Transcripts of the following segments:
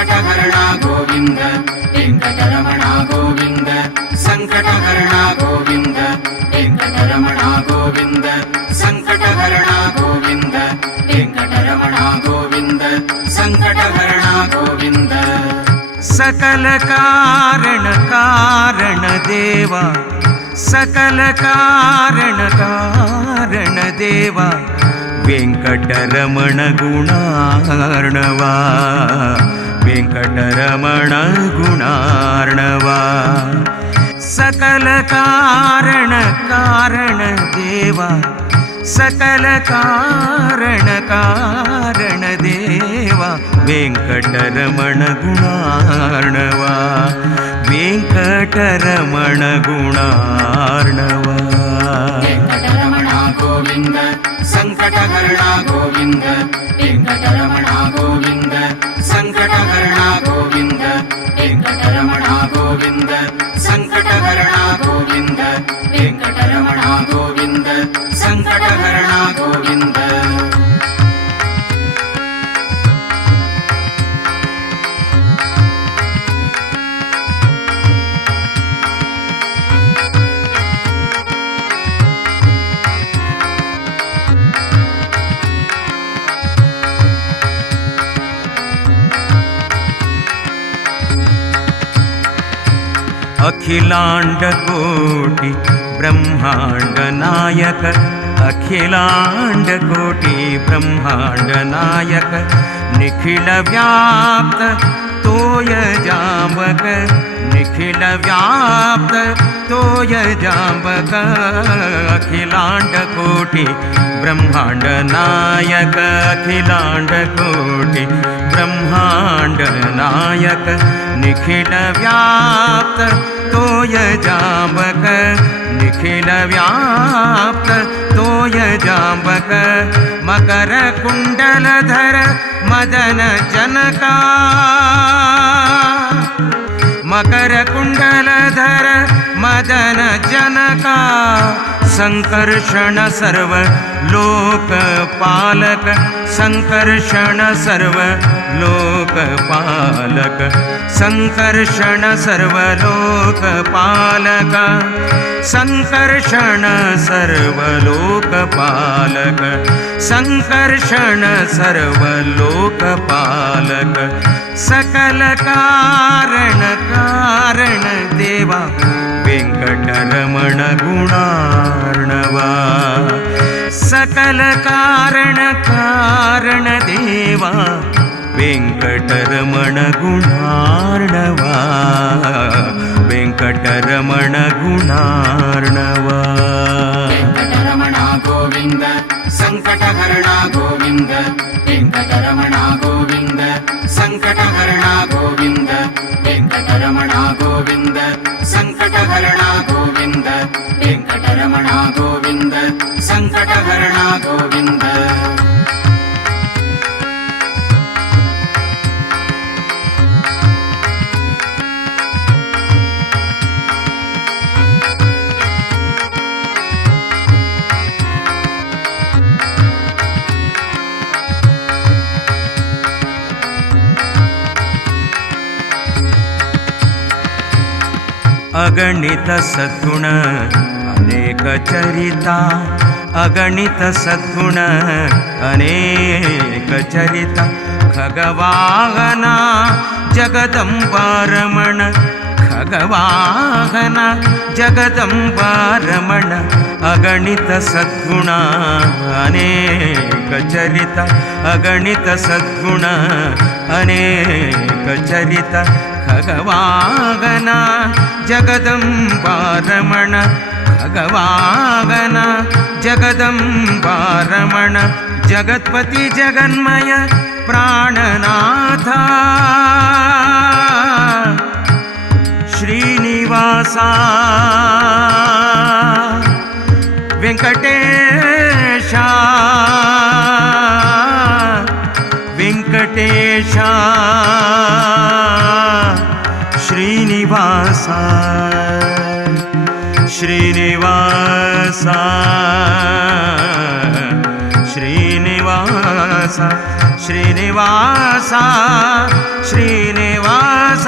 ಸಂಕಟಹರಣ ಗೋವಿಂದ ವೆಂಕಟರಮಣ ಗೋವಿಂದ ಸಂಕಟಹರಣ ಗೋವಿಂದ ವೆಂಕಟರಮಣ ಗೋವಿಂದ ಸಂಕಟಹರಣ ಗೋವಿಂದ ವೆಂಕಟರಮಣ ಗೋವಿಂದ ಸಂಕಟಹರಣ ಗೋವಿಂದ सकल कारण कारण देवा सकल कारण कारण देवा वेंकटरमण गुणार्णवा वेंकटरमण गुणार्णवा सकल कारण कारण देवा सकल कारण कारण देवा वेंकटरमण गुणार्णवा वेंकटरमण गुणार्णवा ವೆಂಕಟರಮಣ ಗೋವಿಂದ ಸಂಕಟಹರಣ ಗೋವಿಂದ ವೆಂಕಟರಮಣ ಗೋವಿಂದ ಸಂಕಟಹರಣ ಗೋವಿಂದ ವೆಂಕಟರಮಣ ಗೋವಿಂದ ಸಂಕಟಹರಣ ಗೋವಿಂದ ವೆಂಕಟರಮಣ ಗೋವಿಂದ ಸಂಕಟಹರಣ ಗೋವಿಂದ अखिलांड कोटि ब्रह्मांड नायक अखिलांड कोटि ब्रह्मांड नायक निखिल व्याप्त तोय जाम्बक निखिल व्याप्त तोय जाम्बक अखिलांड कोटि ब्रह्मांड नायक अखिलांड कोटि ब्रह्मांड नायक निखिल व्याप्त तोय जाम्बक निखिल व्याप्त तोय जाम्बक मकर कुंडलधर मदन जनका मकर कुंडलधर मदन जनका संकर्षण सर्व लोकपालक संकर्षण सर्व लोकपालक संकर्षण सर्व लोकपालक संकर्षण सर्व लोकपालक संकर्षण सर्व लोकपालक सकल कारण कारण देवा वेंकटरमण गुणार्णवा सकल कारण कारण देवा वेंकटरमण गुणार्णवा वेंकटरमण गुणार्णवा ವೆಂಕಟರಮಣ ಗೋವಿಂದ ಸಂಕಟಹರಣ ಗೋವಿಂದ ವೆಂಕಟರಮಣ ಗೋವಿಂದ ಸಂಕಟಹರಣ ಗೋವಿಂದ ವೆಂಕಟರಮಣ ಗೋವಿಂದ ಸಂಕಟಹರಣ ಗೋವಿಂದ ವೆಂಕಟರಮಣ ಗೋವಿಂದ ಸಂಕಟಹರಣ ಗೋವಿಂದ अगणित सद्गुण अनेक चरिता अगणित सद्गुण अनेक चरिता खगवाहना जगदंबारमण खगवाहना जगदंबारमण अगणित सद्गुण अनेक चरिता अगणित सद्गुण अनेक चरिता खगवाहना जगदंबारमण खगवाहना जगदंबारमण जगत्पति जगन्मय प्राणनाथ श्रीनिवासा वेंकटेशा वेंकटेशा श्रीनिवासा श्रीनिवासा श्रीनिवासा ಶ್ರೀನಿವಾಸ ಶ್ರೀನಿವಾಸ ಶ್ರೀನಿವಾಸ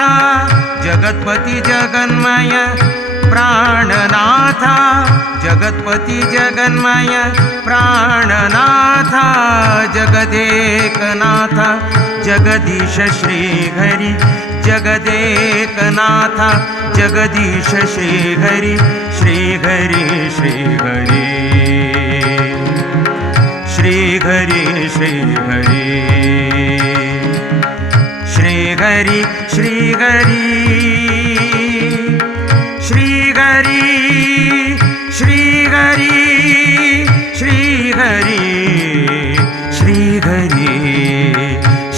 ಜಗತ್ಪತಿ ಜಗನ್ಮಯ ಪ್ರಾಣನಾಥ ಜಗತ್ಪತಿ ಜಗನ್ಮಯ ಪ್ರಾಣನಾಥ ಜಗದೇಕನಾಥ ಜಗದೀಶ ಶ್ರೀಹರಿ ಜಗದೇಕನಾಥ ಜಗದೀಶ ಶ್ರೀಹರಿ ಶ್ರೀಹರಿ ಶ್ರೀಹರಿ ಶ್ರೀಹರಿ ಶ್ರೀಹರಿ ಶ್ರೀಹರಿ ಶ್ರೀಹರಿ ಶ್ರೀಹರಿ ಶ್ರೀಹರಿ ಶ್ರೀಹರಿ ಶ್ರೀಹರಿ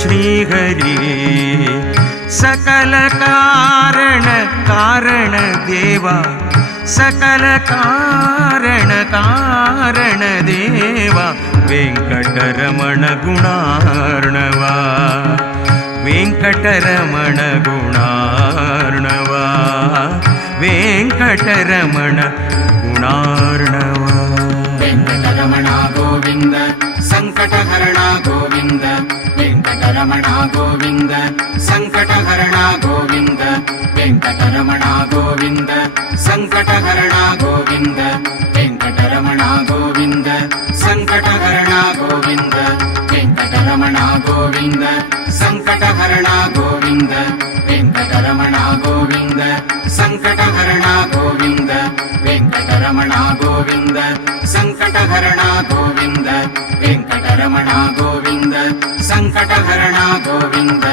ಶ್ರೀಹರಿ ಸಕಲ ಕಾರಣ ಕಾರಣ ದೇವ ಸಕಲ ಕಾರಣ ಕಾರಣ ದೇವ ವೆಂಕಟರಮಣ ಗುಣಾರ್ಣವ ವೆಂಕಟರಮಣ ಗುಣಾರ್ಣವ ವೆಂಕಟರಮಣ ಗುಣಾರ್ಣವ ವೆಂಕಟರಮಣ ಗೋವಿಂದ ಸಂಕಟಹರಣ ಗೋವಿಂದ ವೆಂಕಟರಮಣ ಗೋವಿಂದ ಸಂಕಟಹರಣ ಗೋವಿಂದ ವೆಂಕಟರಮಣ ಗೋವಿಂದ ಸಂಕಟಹರಣ ಗೋವಿಂದ ವೆಂಕಟರಮಣ ಗೋವಿಂದ ಸಂಕಟಹರಣ ಗೋವಿಂದ ವೆಂಕಟರಮಣ ಗೋವಿಂದ ಸಂಕಟಹರಣ ಗೋವಿಂದ ವೆಂಕಟರಮಣ ಗೋವಿಂದ ಸಂಕಟಹರಣ ಗೋವಿಂದ ವೆಂಕಟರಮಣ ಗೋವಿಂದ ಸಂಕಟಹರಣ ಗೋವಿಂದ ವೆಂಕಟರಮಣ ಗೋವಿಂದ ಸಂಕಟಹರಣ ಗೋವಿಂದ